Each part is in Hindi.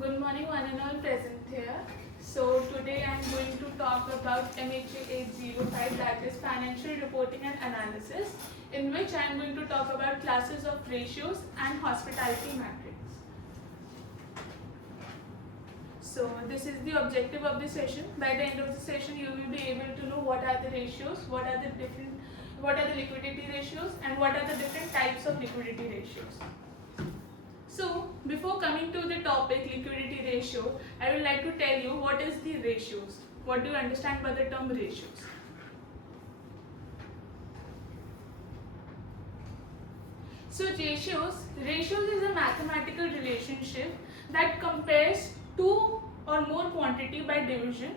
Good morning, one and all present here. So today I am going to talk about MHA 805, that is Financial Reporting and Analysis, in which I am going to talk about classes of ratios and hospitality matrix. So this is the objective of the session. By the end of the session, you will be able to know what are the ratios, what are the liquidity ratios, and what are the different types of liquidity ratios. So before coming to the topic liquidity ratio, I would like to tell you what is the ratios. What do you understand by the term ratios? So ratios is a mathematical relationship that compares two or more quantity by division,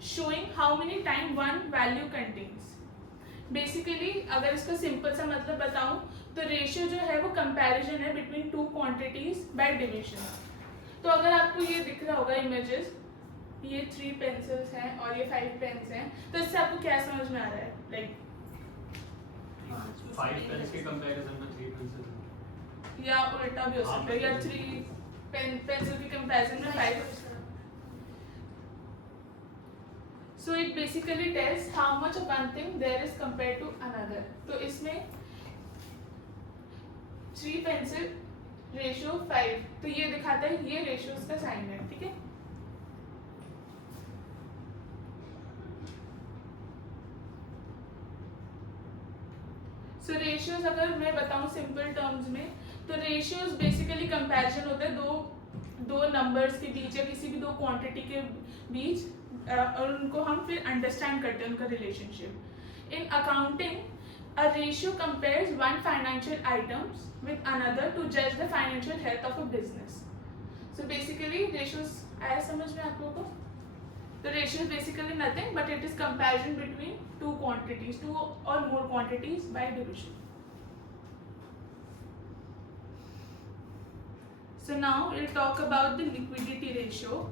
showing how many times one value contains. Basically अगर इसका सिंपल सा मतलब बताऊं तो रेशियो जो है वो कंपैरिजन है between two quantities by division. तो अगर आपको ये दिख रहा होगा इमेजेस, ये 3 पेंसिल्स हैं और ये 5 पेन्स हैं, तो इससे आपको क्या समझ में आ रहा है? लाइक 5 पेन्स के कंपैरिजन में 3 पेंसिल, या उल्टा भी हो सकता है, या 3 पेंसिल के कंपैरिजन में 5. So it basically tells how much of one thing there is compared to another. तो इसमें 3 पेंसिल रेशियो 5, तो ये दिखाता है ये रेशियोज का साइन है. ठीक है. सो रेशियोज अगर मैं बताऊं सिंपल टर्म्स में, तो रेशियोज बेसिकली कंपैरिजन होता है दो नंबर्स के बीच या किसी भी दो क्वांटिटी के बीच, और उनको हम फिर अंडरस्टैंड करते हैं उनका relationship. In accounting a ratio compares one financial items with another to judge the financial health of a business. So basically ratios आया समझ में आप लोगों को? तो ratio is basically nothing but it is comparison between two quantities, two or more quantities by division. So now we'll talk about the liquidity ratio.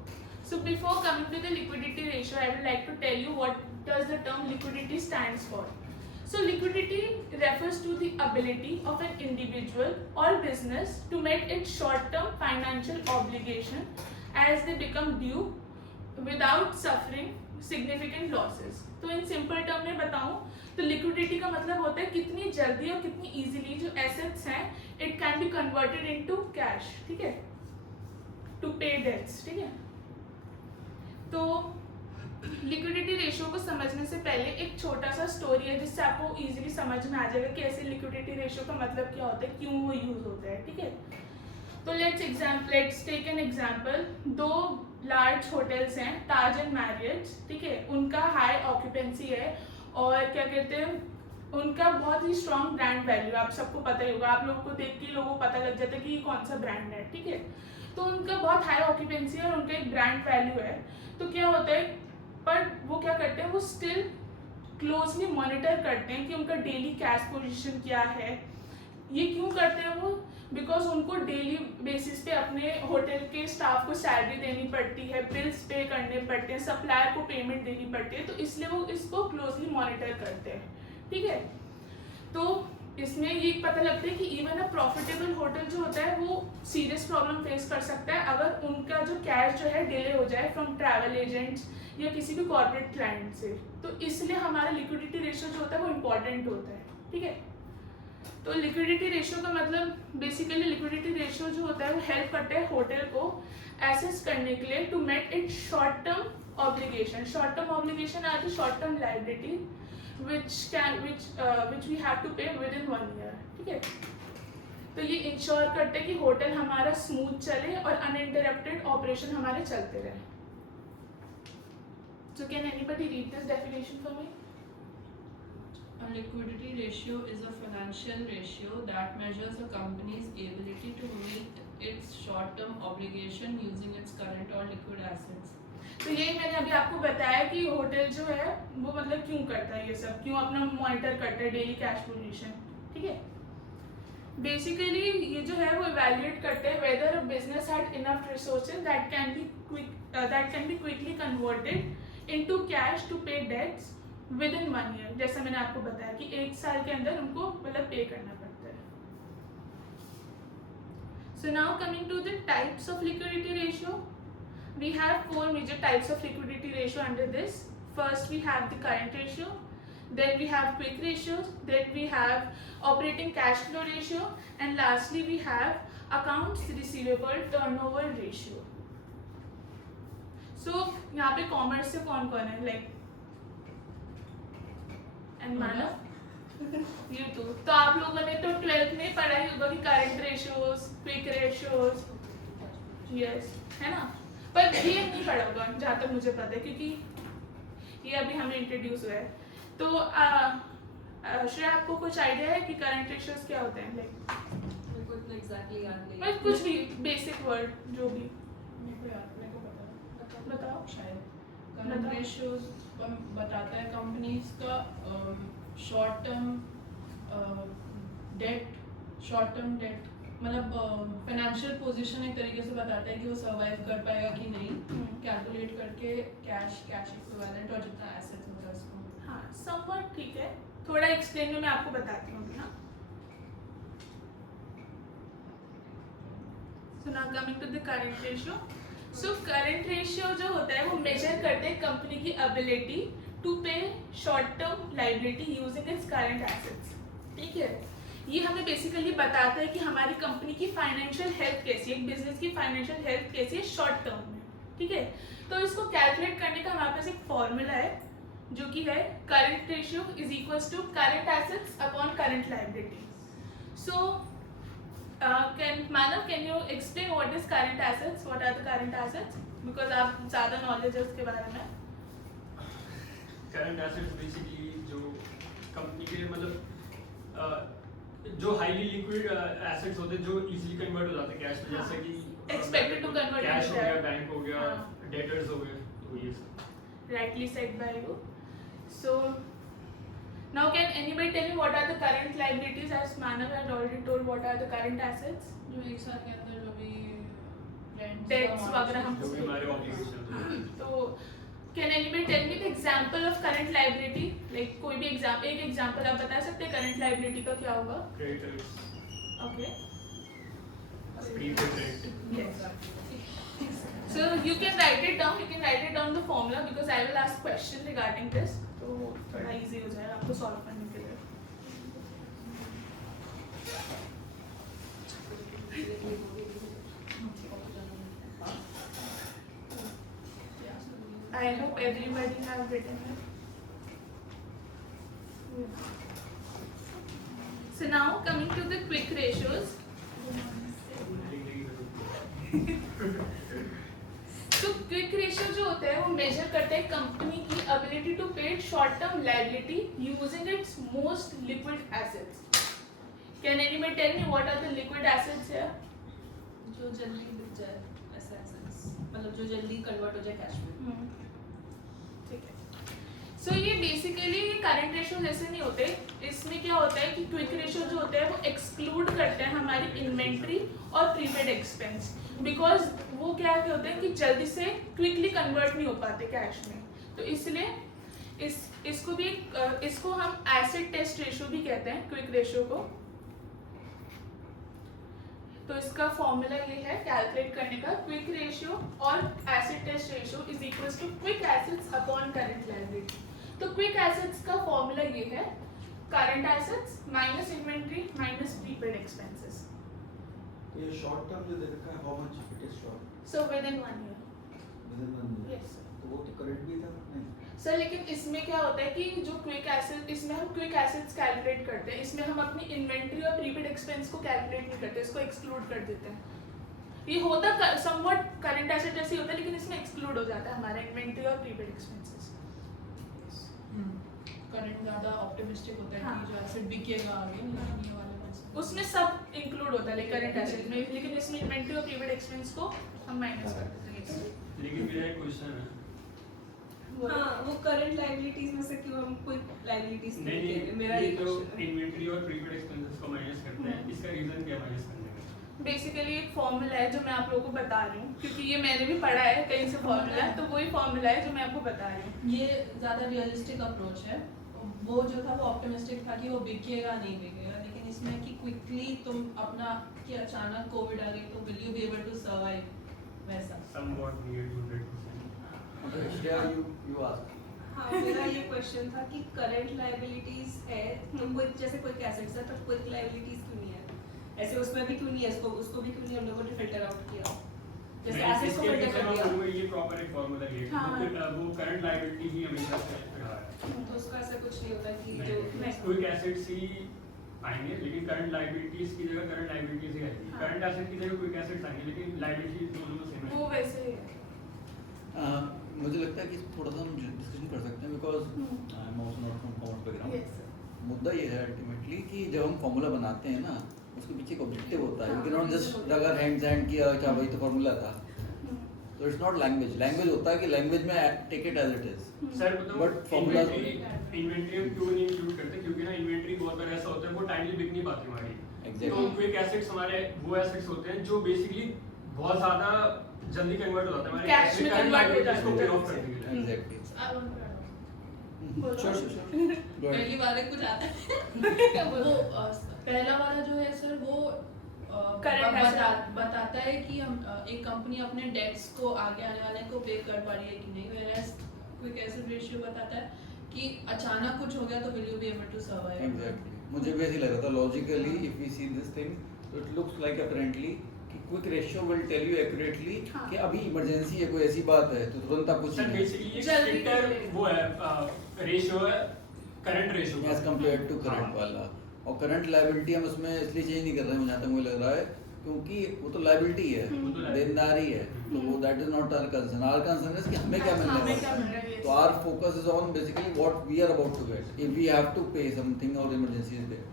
So before coming to the liquidity ratio, I would like to tell you what does the term liquidity stands for. So liquidity refers to the ability of an individual or business to meet its short-term financial obligation as they become due without suffering significant losses. तो इन सिंपल टर्म में बताऊं तो लिक्विडिटी का मतलब होता है कितनी जल्दी और कितनी इजीली जो एसेट्स हैं it can be converted into cash. ठीक है, टू पे डेट्स. ठीक है. तो लिक्विडिटी रेशियो को समझने से पहले एक छोटा सा स्टोरी है जिससे आपको इजीली समझ में आ जाएगा कि ऐसे लिक्विडिटी रेशियो का मतलब क्या होता है, क्यों वो यूज होता है. ठीक है. तो let's take an example. 2 large hotels हैं, ताज एंड मैरियट. ठीक है. उनका हाई ऑक्यूपेंसी है और क्या कहते हैं, उनका बहुत ही स्ट्रॉन्ग ब्रांड वैल्यू. आप सबको पता ही होगा, आप लोगों को देख के लोगों को पता लग जाता है कि ये कौन सा ब्रांड है. ठीक है. तो उनका बहुत हाई ऑक्यूपेंसी है और उनका एक ब्रांड वैल्यू है. तो क्या होता है, पर वो क्या करते हैं, वो स्टिल क्लोजली मॉनिटर करते हैं कि उनका डेली कैश पोजीशन क्या है. ये क्यों करते हैं वो? बिकॉज उनको डेली बेसिस पे अपने होटल के स्टाफ को सैलरी देनी पड़ती है, बिल्स पे करने पड़ते हैं, सप्लायर को पेमेंट देनी पड़ती है, तो इसलिए वो इसको क्लोजली मॉनिटर करते हैं. ठीक है. तो इसमें ये पता लगता है कि इवन अ प्रॉफिटेबल होटल जो होता है वो सीरियस प्रॉब्लम फेस कर सकता है अगर उनका जो कैश जो है डिले हो जाए फ्रॉम ट्रैवल एजेंट्स या किसी भी कॉर्पोरेट क्लाइंट से. तो इसलिए हमारा लिक्विडिटी रेशियो जो होता है वो इम्पॉर्टेंट होता है. ठीक है. तो लिक्विडिटी रेशियो का मतलब बेसिकली लिक्विडिटी रेशियो जो होता है वो हेल्प करता है होटल को एसेस करने के लिए to meet it short term obligation. Short term obligation are the short term liability which we have to pay within 1 year. ठीक है. तो ये इंश्योर करते हैं कि होटल हमारा स्मूथ चले और अनइंटरप्टेड ऑपरेशन हमारे चलते रहे. So can anybody read this definition for me? A liquidity ratio is a financial ratio that measures a company's ability to meet its short-term obligation using its current or liquid assets. तो यही मैंने अभी आपको बताया कि होटल जो है वो मतलब क्यों करता है ये सब, क्यों अपना मॉनिटर करता है डेली कैश पोजीशन. ठीक है. बेसिकली ये जो है वो इवैल्यूएट करते हैं whether a business had enough resources that can be quickly converted into cash to pay debts within 1 year. जैसा मैंने आपको बताया कि 1 साल के अंदर उनको मतलब पे करना पड़ता है. So now coming to the types of liquidity ratio, we have 4 major types of liquidity ratio under this. First we have the current ratio, then we have quick ratios, then we have operating cash flow ratio, and lastly we have accounts receivable turnover ratio. So यहाँ पे कॉमर्स से कौन कौन है, लाइक एंड मानव, ये तो आप लोगों ने तो 12th में पढ़ा ही होगा कि current ratios, quick ratios, yes है ना, पर ये नहीं पढ़ा होगा जहाँ तक मुझे पता है, क्योंकि ये अभी हमें इंट्रोड्यूस हुआ है. तो श्रेया, आपको कुछ आइडिया है कि करंट रेशियोज क्या होते हैं, लाइक एग्जैक्टली याद नहीं. मतलब कुछ भी बेसिक वर्ड जो भी मेरे को पता है. बताओ. शायद करंट रेशियोज बताता है कंपनीज का शॉर्ट टर्म डेट, मतलब फाइनेंशियल पोजीशन एक तरीके से बताता है कि वो सर्वाइव कर पाएगा कि नहीं, कैलकुलेट करके कैश इक्विवेलेंट और जितना एसेट्स होता है उसको. हाँ, समवट ठीक है, थोड़ा एक्सप्लेन में मैं आपको बताती हूँ ना. So now coming to the current ratio. So current ratio जो होता है वो मेजर करते हैं कंपनी की ability to pay short term liability using its current assets. ठीक है, ये हमें बेसिकली बताता है कि हमारी कंपनी की फाइनेंशियल हेल्थ कैसी है, एक बिजनेस की फाइनेंशियल हेल्थ कैसी है शॉर्ट टर्म में. ठीक है, तो इसको कैलकुलेट करने का हमारे पास एक फॉर्मूला है जो कि है current ratio is equals to current assets upon current liability. So Manav, can you explain what is current assets? What are the current assets? Because आप ज़्यादा knowledge है उसके बारे में. करंट एसेट्स बेसिकली जो कंपनी के मतलब जो हाईली लिक्विड एसेट्स होते हैं जो इजीली कन्वर्ट हो जाते हैं कैश में, जैसे कि Expected to convert cash into हो गया, cash. बैंक हो गया, हाँ. डेटर्स हो गए, तो ये सब. Rightly said by you. So now can anybody tell me what are the current liabilities, as Manav had already told what are the current assets? जो एक साल के अंदर जो भी Debts वगैरह हम जो भी हमारे ऑब्लिगेशन. तो can anybody tell me the example of current liability? Like कोई भी एक example आप बता सकते हैं current liability का क्या होगा? Creditors, Okay. Prepaid rent. Yes. So you can write it down. You can write it down the formula because I will ask question regarding this. तो थोड़ा easy हो जाएगा आपको solve करने के लिए. I hope everybody have written it. So now coming to the quick ratios. तो क्विक रेशियो जो होता है वो मेजर करता है कंपनी की ability to pay short term liability using its most liquid assets. Can anybody tell me what are the liquid assets here? जो जल्दी बिक जाए ऐसा एसेट्स, मतलब जो जल्दी कन्वर्ट हो जाए कैश में. ठीक है. सो ये बेसिकली ये करंट रेशियो जैसे नहीं होते. इसमें क्या होता है कि क्विक रेशियो जो होता है वो एक्सक्लूड करते हैं हमारी इन्वेंट्री और प्रीपेड एक्सपेंस, बिकॉज वो क्या होते हैं कि जल्दी से क्विकली कन्वर्ट नहीं हो पाते कैश में. तो इसलिए इसको हम एसिड टेस्ट रेशियो भी कहते हैं क्विक रेशियो को. तो इसका फॉर्मूला ये है कैलकुलेट करने का, क्विक रेशियो और acid test ratio is equals to quick assets upon current liability. तो क्विक एसेट्स का फॉर्मूला ये है current assets minus inventory minus prepaid expenses. ये शॉर्ट टर्म जो दे रखा है, how much it is short? So within 1 year. Within 1 year. Yes तो वो तो करंट भी था नहीं? सर, लेकिन इसमें क्या होता है कि जो क्विक एसेट, इसमें हम क्विक एसेट्स कैलकुलेट करते हैं, इसमें हम अपनी इन्वेंट्री और प्रीपेड एक्सपेंस को कैलकुलेट नहीं करते, इसको एक्सक्लूड कर देते हैं. ये होता समवट करंट एसेट जैसे होता है, लेकिन इसमें एक्सक्लूड हो जाता है हमारा इन्वेंट्री और प्रीपेड एक्सपेंसेस. करंट ज़्यादा ऑप्टिमिस्टिक होता है हाँ. कि जो एसेट बिकेगा आगे, लेकिन ये वाले में से उसमें सब इंक्लूड होता है करंट एसेट में, लेकिन इसमें इन्वेंट्री और प्रीपेड एक्सपेंस को हम माइनस कर देते हैं. लेकिन मेरा एक क्वेश्चन है. हाँ, वो करंट लायबिलिटीज में से क्यों हम क्विक लायबिलिटीज नहीं कह रहे हैं? मेरा ये ये तो क्वेश्चन है. इन्वेंट्री और प्रीपेड एक्सपेंसेस को माइनस करते हैं, इसका रीजन क्या माइनस करने का? बेसिकली एक फॉर्मूला है जो मैं आप लोगों को बता रही हूँ, क्योंकि ये मैंने भी पढ़ा है कहीं से फॉर्मूला है, तो वही फॉर्मूला है जो मैं आपको बता रही हूँ. ये ज़्यादा रियलिस्टिक अप्रोच है. वो जो था वो ऑप्टिमिस्टिक था कि वो बिकेगा नहीं बिकेगा, लेकिन इसमें कि क्विकली तुम अपना कि अचानक कोविड आ गई तो will you be able to survive वैसा somewhat near to 100%. Shreya, you ask. हाँ मेरा ये क्वेश्चन था कि करंट लायबिलिटीज है तो कोई जैसे कोई एसेट्स है तो क्विक लायबिलिटीज क्यों नहीं है ऐसे उसमें भी क्यों नहीं है उसको भी क्यों नहीं हम लोगों ने फिल्टर आउट किया जैसे मैं एसेट्स को इसके फिल्टर पीछे कर मैं दिया बोलूँगा ये प्रॉपर एक फॉर्मूला है हाँ। वो करंट लायबिलिटी ही हमेशा से रहा है. तो उसका ऐसा कुछ नहीं होता कि जो नहीं, क्विक एसेट्स ही आएंगे लेकिन करंट लायबिलिटीज की जगह करंट लायबिलिटीज ही आएंगी. हाँ। करंट एसेट की जगह क्विक एसेट्स आएंगे लेकिन लायबिलिटीज दोनों सेम है. वो वैसे ही है. मुझे लगता है कि थोड़ा सा हम डिस्कशन कर सकते हैं because I am also not from commerce background. Yes, sir. मुद्दा ये है अल्टीमेटली कि जब हम फॉर्मूला बनाते हैं ना उसके पीछे एक ऑब्जेक्टिव होता है. We can not just dug our hands and किया अच्छा भाई तो फॉर्मूला था. तो इट्स नॉट लैंग्वेज. लैंग्वेज होता है कि लैंग्वेज में take it as it is. Sir But formulas- inventory हम क्यों नहीं इंक्लूड करते क्योंकि ना इन्वेंट्री बहुत बार ऐसा होता है वो टाइमली बिक नहीं पाती हमारी. Exactly. तो क्विक एसेट्स हमारे वो एसेट्स होते हैं जो बेसिकली बहुत ज्यादा जल्दी कन्वर्ट हो जाते हैं हमारे Cash में current convert हो liabilities को जाते pay हैं. off करने के लिए. Exactly. I want to add बोलो. Sure sure. पहली वाले कुछ आता है वो पहला वाला जो है सर वो Current asset. बताता है कि हम एक कंपनी अपने डेट्स को आगे आने वाले को पे कर पा रही है कि नहीं. whereas क्विक एसेट रेशियो बताता है कि अचानक कुछ हो गया तो will you be able to survive. Exactly. मुझे भी ऐसे लग रहा था logically if we see this thing तो इट लुक्स लाइक अपरेंटली कि quick ratio will tell you accurately हाँ. कि अभी इमरजेंसी है कोई ऐसी बात है तो तुरंत आप कुछ सर नहीं बेसिकली जल्दी स्ट्रिक्टर करें. वो है रेशियो है current ratio as compare to current वाला. और करंट लायबिलिटी हम उसमें इसलिए चेंज नहीं कर रहे हैं जहाँ तक मुझे लग रहा है क्योंकि वो तो लायबिलिटी है वो तो liability. देनदारी है तो वो that is not our concern. Our concern is कि हमें क्या मिलने हमें क्या वाला मिल है. रहा है. तो our focus is on basically what we are about to get if we have to pay something और emergency is there.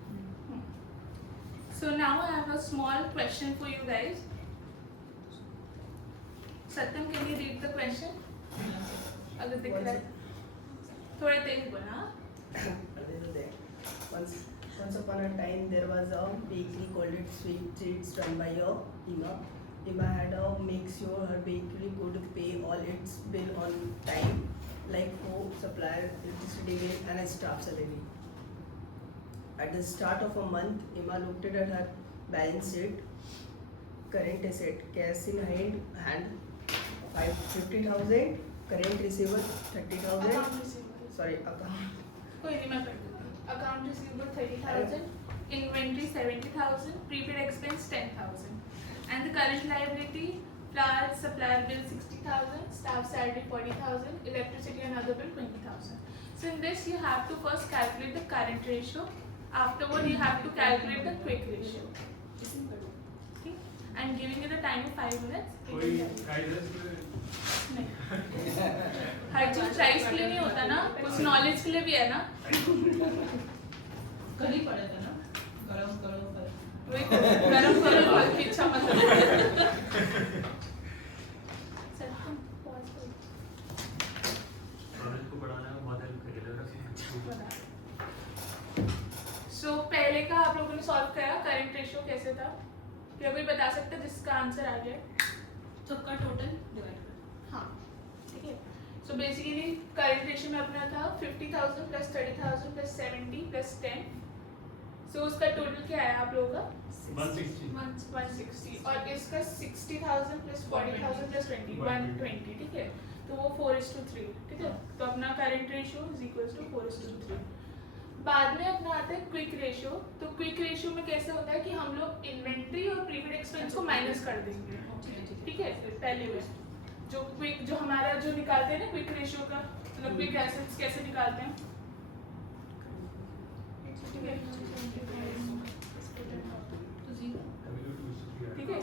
So now I have a small question for you guys. Satyam, can you read the question? अगर दिख रहा है थोड़ा तेज बोलना. Once upon a time, there was a bakery called it Sweet Treats run by a Ima. Ima had a make sure her bakery could pay all its bill on time, like food, supplier, electricity bill, and a staff salary. At the start of a month, Ima looked at her balance sheet, current asset, cash in hand, 50,000, current receivable 30,000. Account receivable. Sorry, account. कोई नहीं मैं कर दूँगी. Account receivable 30,000, inventory 70,000, prepaid expense 10,000, and the current liability, flour supplier bill 60,000, staff salary 40,000, electricity and other bill 20,000. So in this you have to first calculate the current ratio. Afterward you have to calculate the quick ratio. Okay? And giving you the time of 5 minutes. कोई गाइडेंस नहीं. हर चीज प्राइस के लिए नहीं होता ना, कुछ नॉलेज के लिए भी है ना. कल ही पढ़ा था ना गरम करो पर वही गरम करो बहुत ही अच्छा मतलब. सर तुम pause करो. नॉलेज को बढ़ाने में बहुत हेल्प करेगा. So पहले का आप लोगों ने सॉल्व करा करंट रेशियो कैसे था? क्या कोई बता सकता है जिसका आंसर आ जाए? सबका टोटल डिवाइड कर हाँ ठीक है. So basically करंट रेशियो में अपना था 50,000 plus 30,000 plus 70 plus 10. So उसका टोटल क्या आया आप लोगों का? 160. 160 और इसका 60,000 plus 40,000 plus 20 120. ठीक है. तो वो 4:3. ठीक है. तो अपना current ratio is equals to 4:3. बाद में अपना आता है क्विक रेशियो. तो क्विक रेशियो में कैसे होता है कि हम लोग इन्वेंट्री और प्रीपेड एक्सपेंस को माइनस कर देंगे. ठीक है. पहले में जो क्विक जो हमारा जो निकालते हैं ना क्विक रेशियो का मतलब क्विक एसेट्स कैसे निकालते हैं. ठीक है. ठीक है.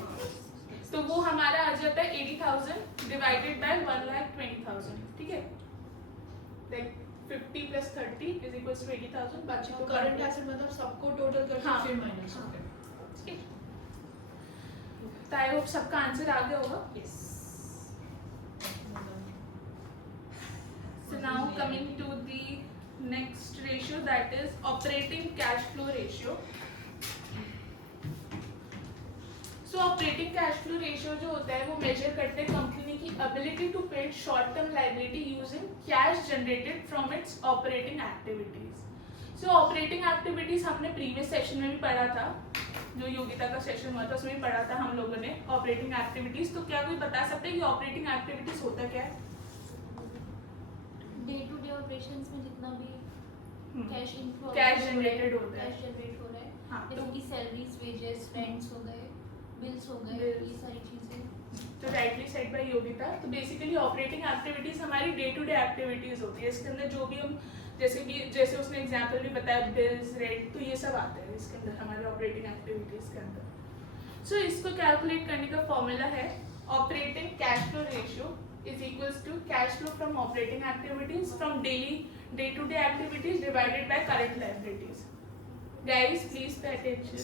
तो वो हमारा आ जाता है 80,000 डिवाइडेड बाय 1,20,000. ठीक है. Like 50 plus 30 is equals to 80,000. बाकी तो करंट एसेट मतलब सबको टोटल करके हाँ. फिर माइनस हाँ. ओके. ठीक है. तो आई होप सबका आंसर आ गया होगा. Yes So now coming to the next ratio, that is operating cash flow ratio. So operating cash flow ratio जो होता है वो मेजर करते हैं कंपनी की ability to pay short term liability using cash generated from its operating activities. So operating activities हमने प्रीवियस सेशन में भी पढ़ा था, जो योगिता का सेशन हुआ था उसमें भी पढ़ा था हम लोगों ने ऑपरेटिंग एक्टिविटीज। तो क्या कोई बता सकते हैं कि ऑपरेटिंग एक्टिविटीज होता क्या है? डे टू डे ऑपरेशंस में जितना भी कैश इनफ्लो कैश जनरेटेड होता है। कैश जनरेट हो रहा है, हाँ, जैसे तो कि सैलरीज, वेजेस, रेंट्स हो गए, बिल्स हो गए, Bills. ये सारी चीजें। तो राइटली सेड बाय योगिता। तो बेसिकली ऑपरेटिंग एक्टिविटीज हमारी डे टू डे एक्टिविटीज होती है। इसके अंदर जो भी हम जैसे उसने एग्जांपल भी बताया, बिल्स, रेंट, तो ये सब आते हैं इसके अंदर हमारे ऑपरेटिंग एक्टिविटीज के अंदर। सो इसको कैलकुलेट करने का फॉर्मूला है operating cash flow ratio is equals to cash flow from operating activities from day to day activities divided by current liabilities. Guys please pay attention,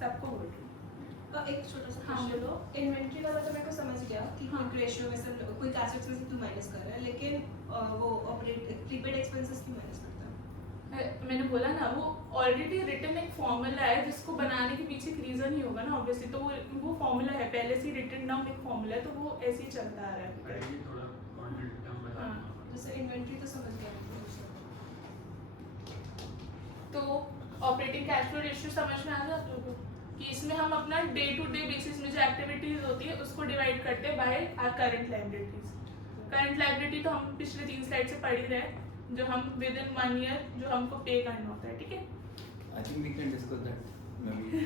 सबको बोल रही हूँ। एक छोटा सा हाँ, क्वेश्चन बोलो। इन्वेंट्री वाला तो मेरे को समझ गया कि हाँ। क्विक रेशियो में से क्विक एसेट्स में से क्यों माइनस कर रहा है, लेकिन वो ऑपरेट प्रीपेड एक्सपेंसेस क्यों माइनस करता है? मैंने बोला ना, वो ऑलरेडी रिटन एक फॉर्मूला है जिसको बनाने के पीछे एक रीजन ही होगा ना ऑब्वियसली। तो वो फॉर्मूला है, पहले से रिटन डाउन एक फॉर्मूला है, तो वो ऐसे ही चलता आ रहा है। करेंगे थोड़ा कॉन्टेंट टर्म बता हाँ। दूंगा। जैसे इन्वेंट्री तो समझ गया तो ऑपरेटिंग कैश फ्लो रेशियो समझ में आ गया आप लोगों को कि इसमें हम अपना डे टू डे बेसिस में जो एक्टिविटीज होती है उसको डिवाइड करते हैं by our current liabilities. Current liability तो हम पिछले 3 स्लाइड से पढ़ ही रहे हैं, जो हम विद इन 1 ईयर जो हमको पे करना होता है, ठीक है? I think we can discuss that maybe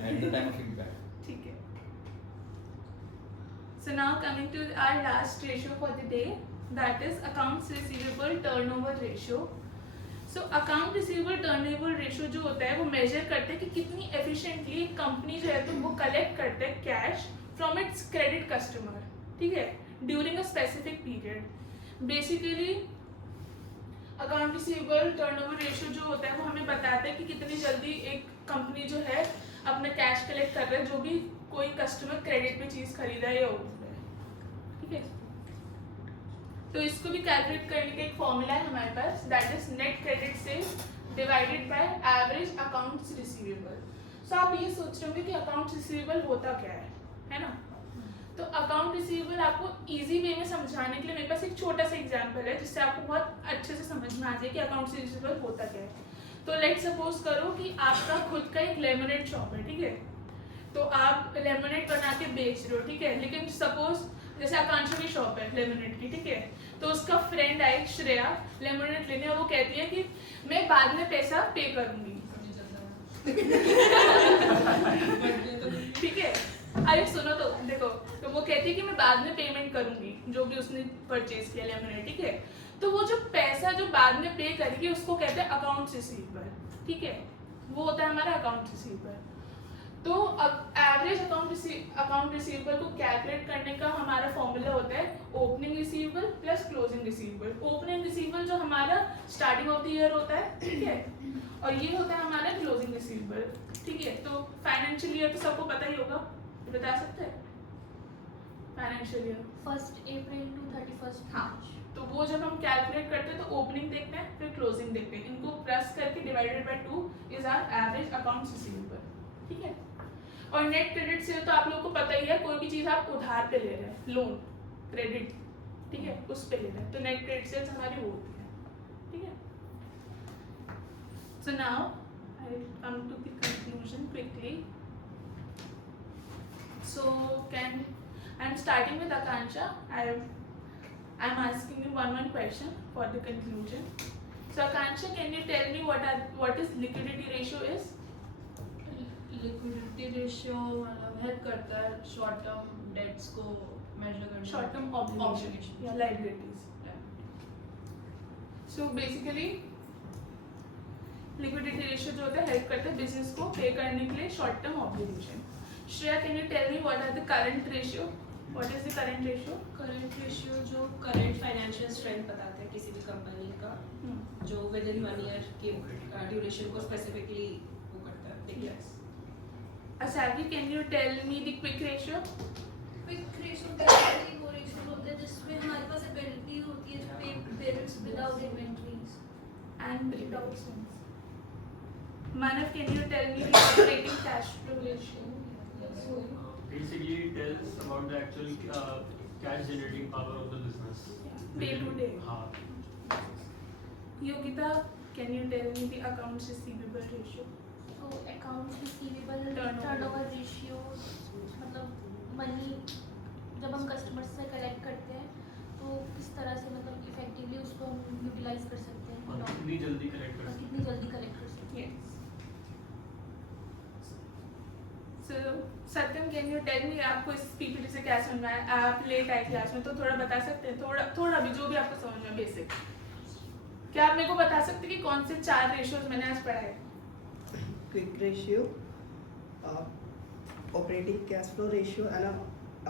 at the time of feedback. ठीक है। So now coming to our last ratio for the day, that is accounts receivable turnover ratio. So account receivable turnover ratio जो होता है वो मेजर करते हैं कि कितनी efficiently कंपनी जो है तो वो कलेक्ट करते हैं cash from its credit customer, ठीक है, during a specific period. Basically account receivable turnover ratio जो होता है वो हमें बताता है कि कितनी जल्दी एक कंपनी जो है अपना कैश कलेक्ट कर रहा है, जो भी कोई कस्टमर क्रेडिट पे चीज़ खरीदा है या उठा है, ठीक है। तो इसको भी कैलकुलेट करने का एक फॉर्मूला है हमारे पास, that is net credit sales divided by average accounts receivable. So आप ये सोच रहे होंगे कि अकाउंट्स रिसीवेबल होता क्या है ना? तो अकाउंट रिसीवेबल आपको इजी वे में समझाने के लिए मेरे पास एक छोटा सा एग्जांपल है जिससे आपको बहुत अच्छे से समझ में आ जाए कि अकाउंट रिसीवेबल होता क्या है। तो लेट सपोज करो कि आपका खुद का एक लेमनेड शॉप है, ठीक है? तो आप लेमनेड बना के बेच रहे हो, ठीक है? लेकिन सपोज जैसे आकांक्षा की शॉप है लेमनेड की, ठीक है? तो उसका फ्रेंड आई श्रेया लेमनेड लेने, और वो कहती है कि मैं बाद में पैसा पे करूंगी, ठीक है? अरे सुनो तो देखो, तो वो कहती है कि मैं बाद में पेमेंट करूंगी जो भी उसने परचेज किया लेमनेड, ठीक है? तो वो जो पैसा जो बाद में पे करेगी उसको कहते हैं अकाउंट्स रिसीवेबल, ठीक है? वो होता है हमारा अकाउंट रिसीवेबल। तो अब एवरेज अकाउंट रिसीवेबल को कैलकुलेट करने का हमारा फॉर्मूला होता है opening receivable plus closing receivable. Opening receivable जो हमारा स्टार्टिंग ऑफ द ईयर होता है, ठीक है, और ये होता है हमारा क्लोजिंग रिसीवेबल, ठीक है। तो फाइनेंशियल ईयर तो सबको पता ही होगा, बता सकते हैं फाइनेंशियल ईयर 1 अप्रैल टू 31 हाँ। तो वो जब हम कैलकुलेट करते हैं तो ओपनिंग देखते हैं फिर क्लोजिंग देखते हैं, इनको प्लस करके divided by 2 is our average accounts receivable, ठीक है। और नेट क्रेडिट से तो आप लोगों को पता ही है, कोई भी चीज आप उधार पे ले रहे हैं, लोन क्रेडिट, ठीक है, उस पे ले रहे हैं, तो नेट क्रेडिट सेल्स हमारी वो होती है, ठीक है। So now I come to the conclusion quickly. So I'm starting with Akansha. I'm asking you one question for the conclusion. So Akansha, can you tell me what is liquidity ratio is? Liquidity ratio मतलब हेल्प करता है शॉर्ट टर्म डेट्स को मेजर करने में। Short term obligation या liabilities. So basically liquidity ratio जो होता है हेल्प करता है बिजनेस को पे करने के लिए short term obligation. Shreya, can you tell me what are the current ratio? What is the current ratio? Current ratio जो करंट फाइनेंशियल स्ट्रेंथ बताते हैं किसी भी कंपनी का, जो विद इन 1 ईयर के ड्यूरेशन को स्पेसिफिकली वो करता है, ठीक है। Yes. Asavi, can you tell me the quick ratio? Quick ratio basically वो रेशियो होता है जिसमें हमारे पास एबिलिटी होती है टू पे payments without inventories And without sense. Manav, can you tell me the operating cash flow ratio? Basically, it tells about the actual cash generating power of the business. Day to day. हाँ, Yogita, can you tell me the accounts receivable ratio? तो accounts receivable Turnover. Turnover ratio, मतलब मनी जब हम कस्टमर से कलेक्ट करते हैं तो किस तरह से मतलब इफेक्टिवली उसको हम यूटिलाइज कर सकते हैं और कितनी जल्दी कलेक्ट कर और सकते कितनी जल्दी कलेक्ट कर सकते हैं. Yes. So, Satyam, can you tell me आपको इस पीपीटी से क्या समझ में आया? आप लेट आए क्लास में तो थोड़ा बता सकते हैं, थोड़ा भी जो भी आपको समझ में बेसिक. क्या आप मेरे को बता सकते हैं कि कौन से 4 रेशियोज मैंने आज पढ़ाए? Quick ratio, operating cash flow ratio and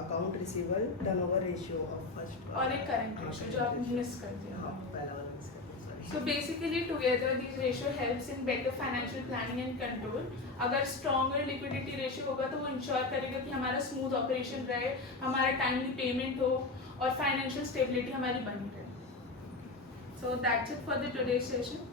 account receivable turnover ratio of first. और एक करंट रेशियो जो आप मिस कर दिया. हाँ, पहला वाला miss कर दिया, sorry. So basically together these ratio helps in better financial planning and control. अगर stronger liquidity ratio होगा तो वो ensure करेगा कि हमारा smooth operation रहे, हमारा timely payment हो और financial stability हमारी बनी रहे. So that's it for the today's session.